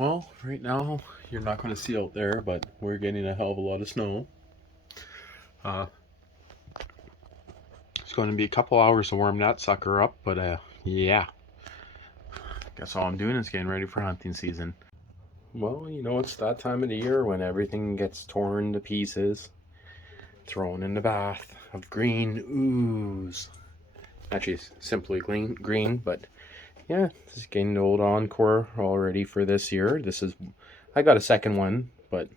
Well, right now you're not going to see out there, but we're getting a hell of a lot of snow. Uh, it's going to be a couple hours to warm that sucker up, but yeah. Guess all I'm doing is getting ready for hunting season. Well, it's that time of the year when everything gets torn to pieces, thrown in the bath of green ooze. Actually, it's simply green, but yeah, this is getting the old encore already for this year. I got a second one, but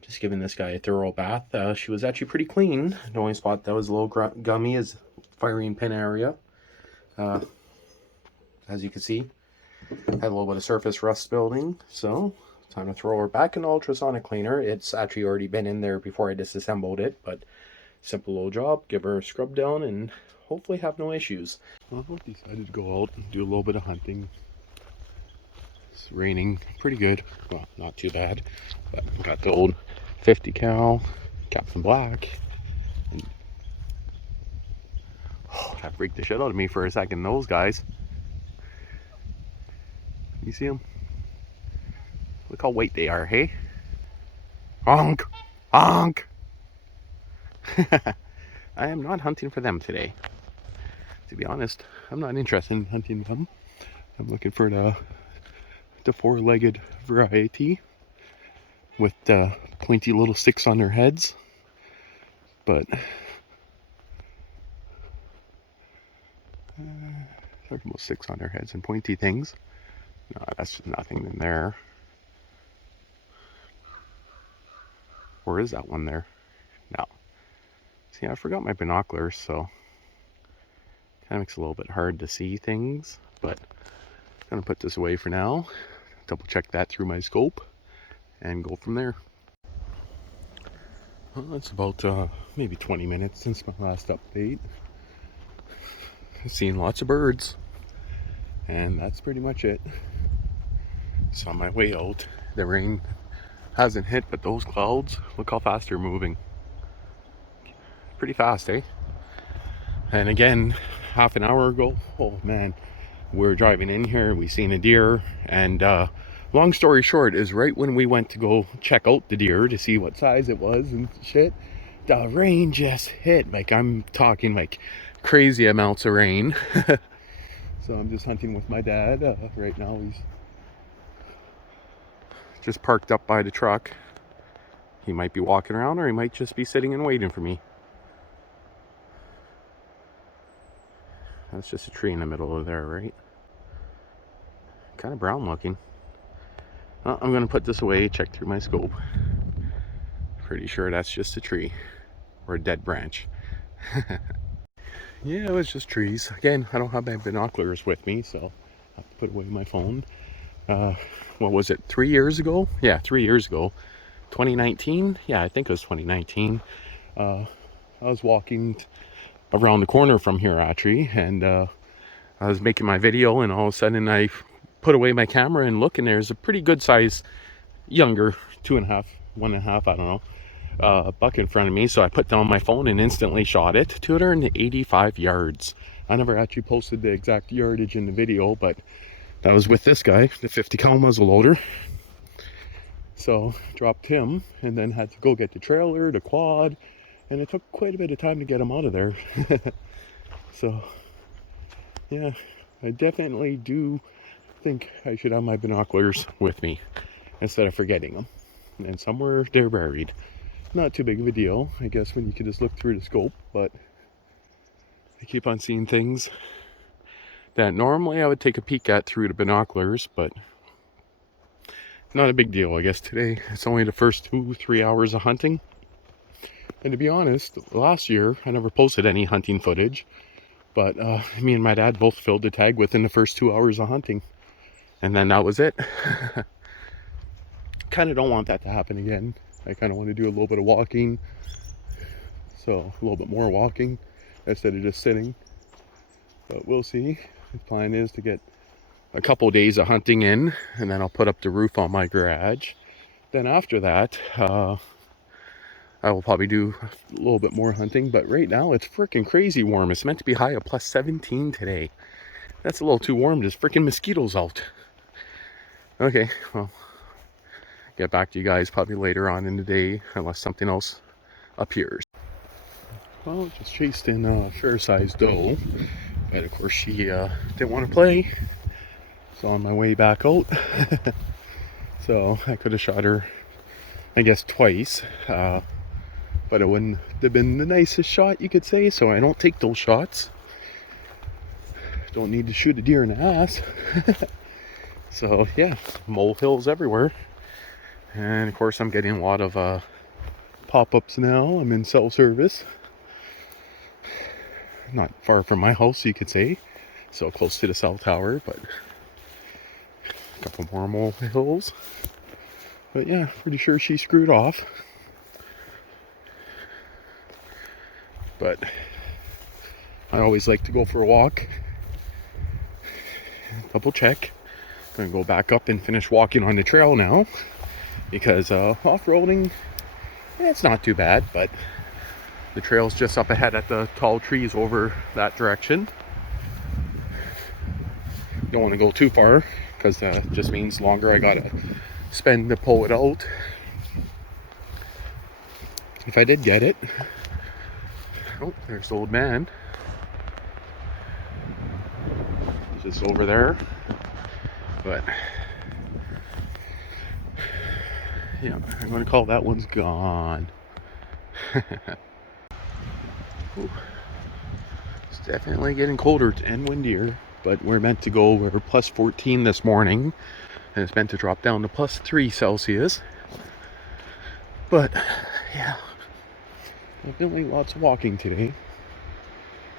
just giving this guy a thorough bath. She was actually pretty clean. The only spot that was a little gummy is firing pin area. Uh, as you can see, had a little bit of surface rust building, so time to throw her back in the ultrasonic cleaner. It's actually already been in there before I disassembled it, but simple little job. Give her a scrub down and hopefully have no issues. Well, I decided to go out and do a little bit of hunting. It's raining pretty good. Well, not too bad, but got the old 50 cal Captain Black. And, that freaked the shit out of me for a second. Those guys, you see them? Look how white they are, hey? Honk! Honk! I am not hunting for them today. To be honest, I'm not interested in hunting them. I'm looking for the four-legged variety with the pointy little sticks on their heads. But talking about sticks on their heads and pointy things. No, that's nothing in there. Or is that one there? No. See, I forgot my binoculars, so kind of makes it a little bit hard to see things. But I'm gonna put this away for now. Double check that through my scope and go from there. Well, it's about maybe 20 minutes since my last update. I've seen lots of birds, and that's pretty much it. So on my way out, the rain hasn't hit, but those clouds, look how fast they're moving. Pretty fast, eh? And again, half an hour ago, oh man, we're driving in here, we seen a deer, and long story short is right when we went to go check out the deer to see what size it was and shit, the rain just hit. Like, I'm talking like crazy amounts of rain. So I'm just hunting with my dad. Right now he's just parked up by the truck. He might be walking around, or he might just be sitting and waiting for me. That's just a tree in the middle of there, right? Kind of brown looking. Well, I'm gonna put this away, check through my scope. Pretty sure that's just a tree or a dead branch. Yeah, it was just trees. Again, I don't have my binoculars with me, so I have to put away my phone. What was it, 3 years ago? Yeah, 3 years ago. 2019? Yeah, I think it was 2019. I was walking around the corner from here, actually, and I was making my video, and all of a sudden I put away my camera and look, and there's a pretty good size, younger, 2.5, 1.5, I don't know, buck in front of me. So I put down my phone and instantly shot it. 285 yards. I never actually posted the exact yardage in the video, but that was with this guy, the 50 cal muzzle loader. So dropped him and then had to go get the trailer, the quad, and it took quite a bit of time to get him out of there. So yeah, I definitely do think I should have my binoculars with me instead of forgetting them. And somewhere they're buried. Not too big of a deal, I guess, when you can just look through the scope, but I keep on seeing things that normally I would take a peek at through the binoculars, but not a big deal. I guess today it's only the first 2-3 hours of hunting. And to be honest, last year I never posted any hunting footage, but me and my dad both filled the tag within the first 2 hours of hunting, and then that was it. Kind of don't want that to happen again. I kind of want to do a little bit of walking, so a little bit more walking instead of just sitting, but we'll see. The plan is to get a couple days of hunting in, and then I'll put up the roof on my garage. Then after that, I will probably do a little bit more hunting, but right now it's freaking crazy warm. It's meant to be high of plus 17 today. That's a little too warm. There's freaking mosquitoes out. Okay, well, get back to you guys probably later on in the day, unless something else appears. Well, just chased in a fair-sized doe, and of course she didn't want to play, so on my way back out. So I could have shot her, I guess, twice, but it wouldn't have been the nicest shot, you could say, so I don't take those shots. Don't need to shoot a deer in the ass. So yeah, molehills everywhere, and of course I'm getting a lot of pop-ups now. I'm in cell service, not far from my house, you could say, so close to the cell tower, but a couple more molehills. But yeah, pretty sure she screwed off. But I always like to go for a walk, double check. Gonna go back up and finish walking on the trail now, because off-roading, it's not too bad, but the trail's just up ahead at the tall trees over that direction. Don't want to go too far, because that just means longer I gotta spend to pull it out. If I did get it. Oh, there's the old man. He's just over there. But yeah, I'm gonna call that one's gone. It's definitely getting colder and windier, but we're meant to go, we're plus 14 this morning, and it's meant to drop down to plus 3 Celsius. But yeah, I've been doing lots of walking today.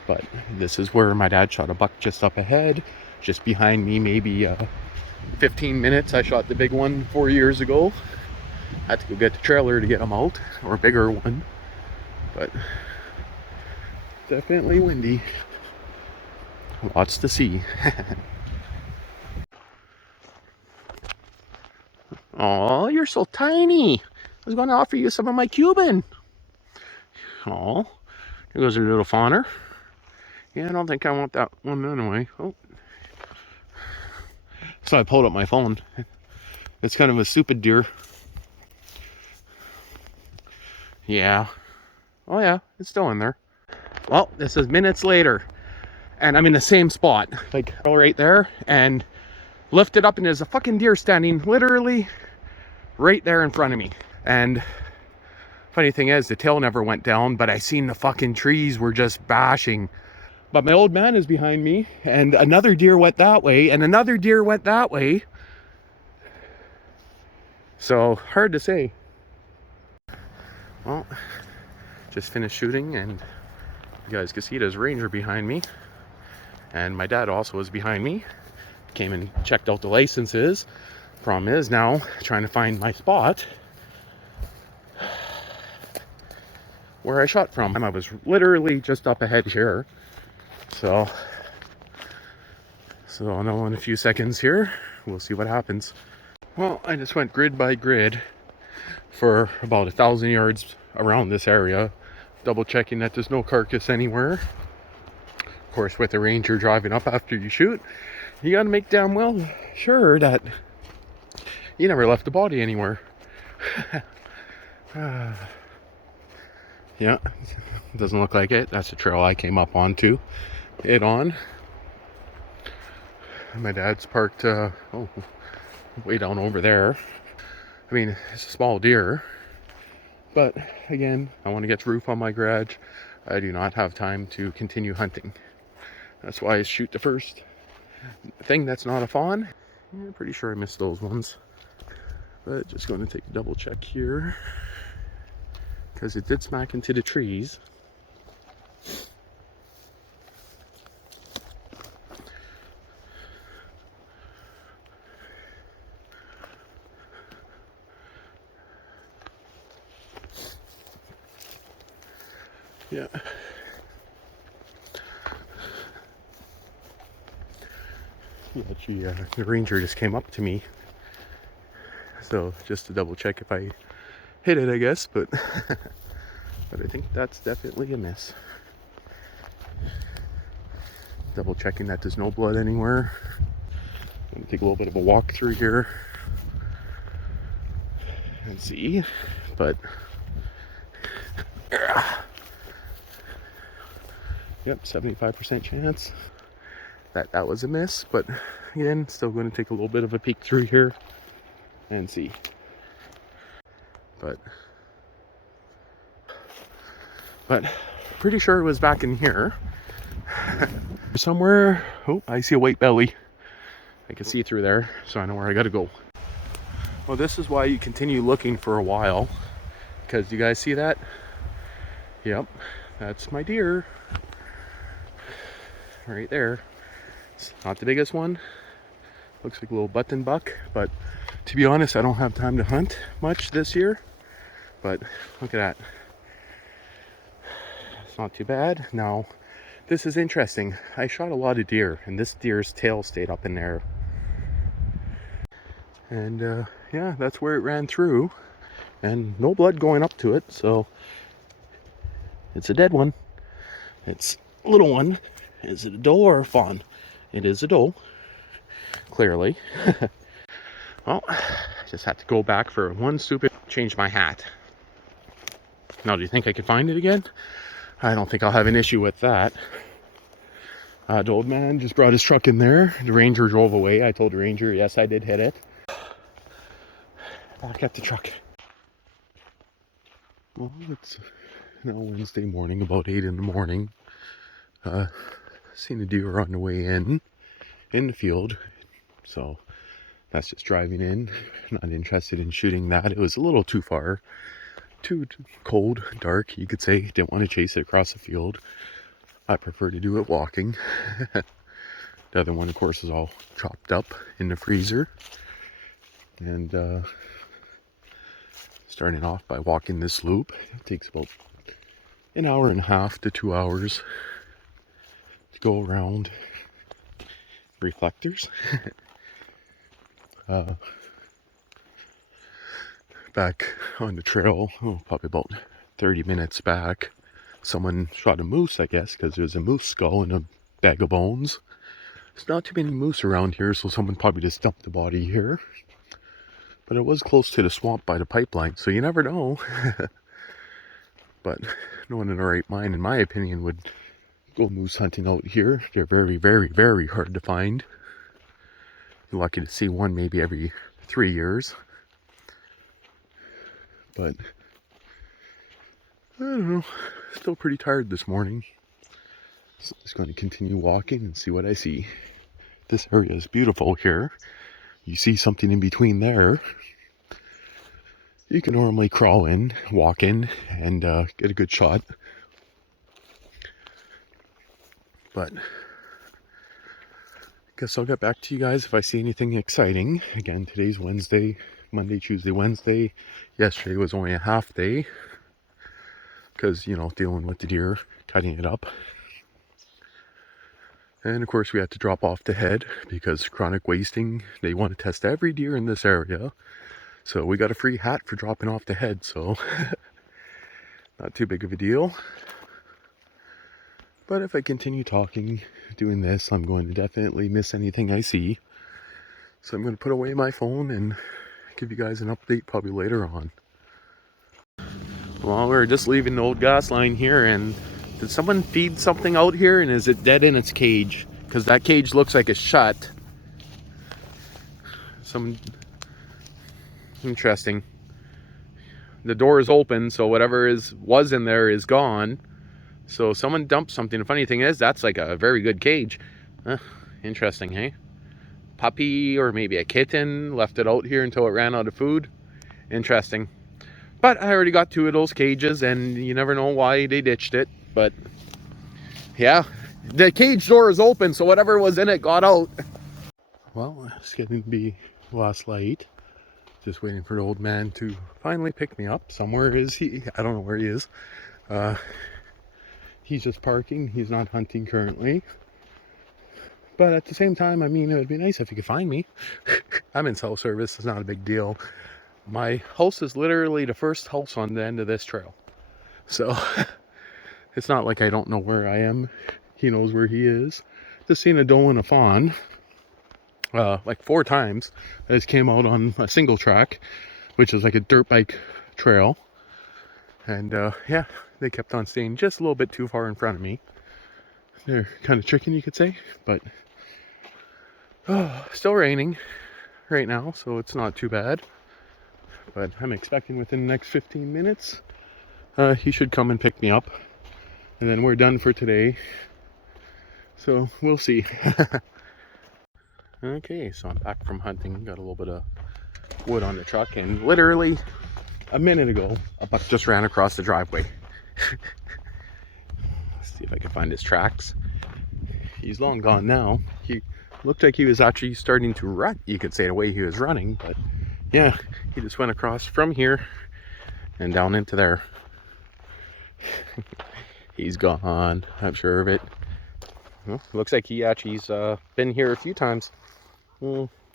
But this is where my dad shot a buck just up ahead, just behind me, maybe 15 minutes. I shot the big one 4 years ago. Had to go get the trailer to get him out, or a bigger one. But definitely windy. Lots to see. Oh, you're so tiny. I was going to offer you some of my Cuban. Oh, here goes a little fawner. Yeah, I don't think I want that one anyway. Oh. So I pulled up my phone. It's kind of a stupid deer. Yeah. Oh yeah, it's still in there. Well, this is minutes later, and I'm in the same spot, like right there, and lifted up, and there's a fucking deer standing literally right there in front of me. And funny thing is, the tail never went down, but I seen the fucking trees were just bashing. But my old man is behind me, and another deer went that way, and another deer went that way. So hard to say. Well, just finished shooting, and you guys can see there's a ranger behind me, and my dad also was behind me. Came and checked out the licenses. Problem is now trying to find my spot where I shot from. I was literally just up ahead here. So I know in a few seconds here, we'll see what happens. Well, I just went grid by grid for about 1,000 yards around this area, double checking that there's no carcass anywhere. Of course, with the ranger driving up after you shoot, you gotta make damn well sure that you never left the body anywhere. Yeah, doesn't look like it. That's the trail I came up onto it on. My dad's parked way down over there. I mean, it's a small deer, but again, I want to get the roof on my garage. I do not have time to continue hunting. That's why I shoot the first thing that's not a fawn. Yeah, pretty sure I missed those ones, but just going to take a double check here, because it did smack into the trees. Yeah. Yeah, actually, the ranger just came up to me, so just to double check if I hit it, I guess, but but I think that's definitely a miss. Double checking that there's no blood anywhere. I'm gonna take a little bit of a walk through here and see, but yep, 75% chance that that was a miss, but again, still going to take a little bit of a peek through here and see. But pretty sure it was back in here somewhere. Oh, I see a white belly. I can see through there, so I know where I gotta go. Well, this is why you continue looking for a while, because you guys see that? Yep, that's my deer right there. It's not the biggest one, looks like a little button buck, but to be honest, I don't have time to hunt much this year. But look at that, it's not too bad. Now this is interesting. I shot a lot of deer, and this deer's tail stayed up in there, and yeah, that's where it ran through, and no blood going up to it, so it's a dead one. It's a little one. Is it a doe or a fawn? It is a doe, clearly. Well, I just had to go back for one stupid change my hat. Now, do you think I can find it again? I don't think I'll have an issue with that. The old man just brought his truck in there. The ranger drove away. I told the ranger, yes, I did hit it. Back at the truck. Well, it's now Wednesday morning, about 8 in the morning. Seen a deer on the way in the field. So that's just driving in. Not interested in shooting that. It was a little too far. Too cold, dark, you could say. Didn't want to chase it across the field. I prefer to do it walking. The other one, of course, is all chopped up in the freezer. And starting off by walking this loop. It takes about an hour and a half to 2 hours to go around reflectors. Back on the trail, probably about 30 minutes back, someone shot a moose, I guess, because there's a moose skull and a bag of bones. There's not too many moose around here, so someone probably just dumped the body here. But it was close to the swamp by the pipeline, so you never know. But no one in their right mind, in my opinion, would go moose hunting out here. They're very, very, very hard to find. You're lucky to see one maybe every 3 years. But I don't know, still pretty tired this morning. So I'm just going to continue walking and see what I see. This area is beautiful here. You see something in between there, you can normally crawl in, walk in, and get a good shot. But I guess I'll get back to you guys if I see anything exciting. Again, today's Wednesday, Monday, Tuesday, Wednesday. Yesterday was only a half day because, you know, dealing with the deer, cutting it up. And of course we had to drop off the head because chronic wasting, they want to test every deer in this area. So we got a free hat for dropping off the head, so not too big of a deal. But if I continue talking, doing this, I'm going to definitely miss anything I see. So I'm going to put away my phone and give you guys an update probably later on. Well, we're just leaving the old gas line here, and did someone feed something out here, and is it dead in its cage? Because that cage looks like it's shut. Interesting. The door is open, so whatever was in there is gone. So someone dumped something. The funny thing is, that's like a very good cage. Interesting, hey? Puppy or maybe a kitten left it out here until it ran out of food. Interesting. But I already got 2 of those cages, and you never know why they ditched it. But yeah, the cage door is open, so whatever was in it got out. Well, it's getting to be last light. Just waiting for the old man to finally pick me up. Somewhere is he? I don't know where he is. He's just parking. He's not hunting currently. But at the same time, I mean, it would be nice if he could find me. I'm in cell service. It's not a big deal. My house is literally the first house on the end of this trail. So it's not like I don't know where I am. He knows where he is. Just seen a doe and a fawn. like 4 times. I just came out on a single track, which is like a dirt bike trail. And yeah, they kept on staying just a little bit too far in front of me. They're kind of tricking, you could say, but still raining right now, so it's not too bad. But I'm expecting within the next 15 minutes, he should come and pick me up. And then we're done for today. So we'll see. Okay, so I'm back from hunting. Got a little bit of wood on the truck, and literally a minute ago, a buck just ran across the driveway. Let's see if I can find his tracks. He's long gone now. He looked like he was actually starting to rut, you could say, the way he was running, but yeah, he just went across from here and down into there. He's gone, I'm sure of it. Well, looks like he actually's been here a few times.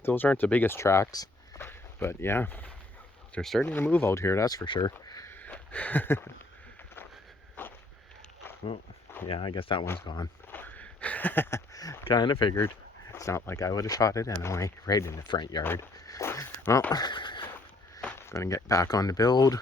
Those aren't the biggest tracks, but yeah, they're starting to move out here, that's for sure. Well, yeah, I guess that one's gone. Kind of figured. It's not like I would have shot it anyway, right in the front yard. Well, gonna get back on the build.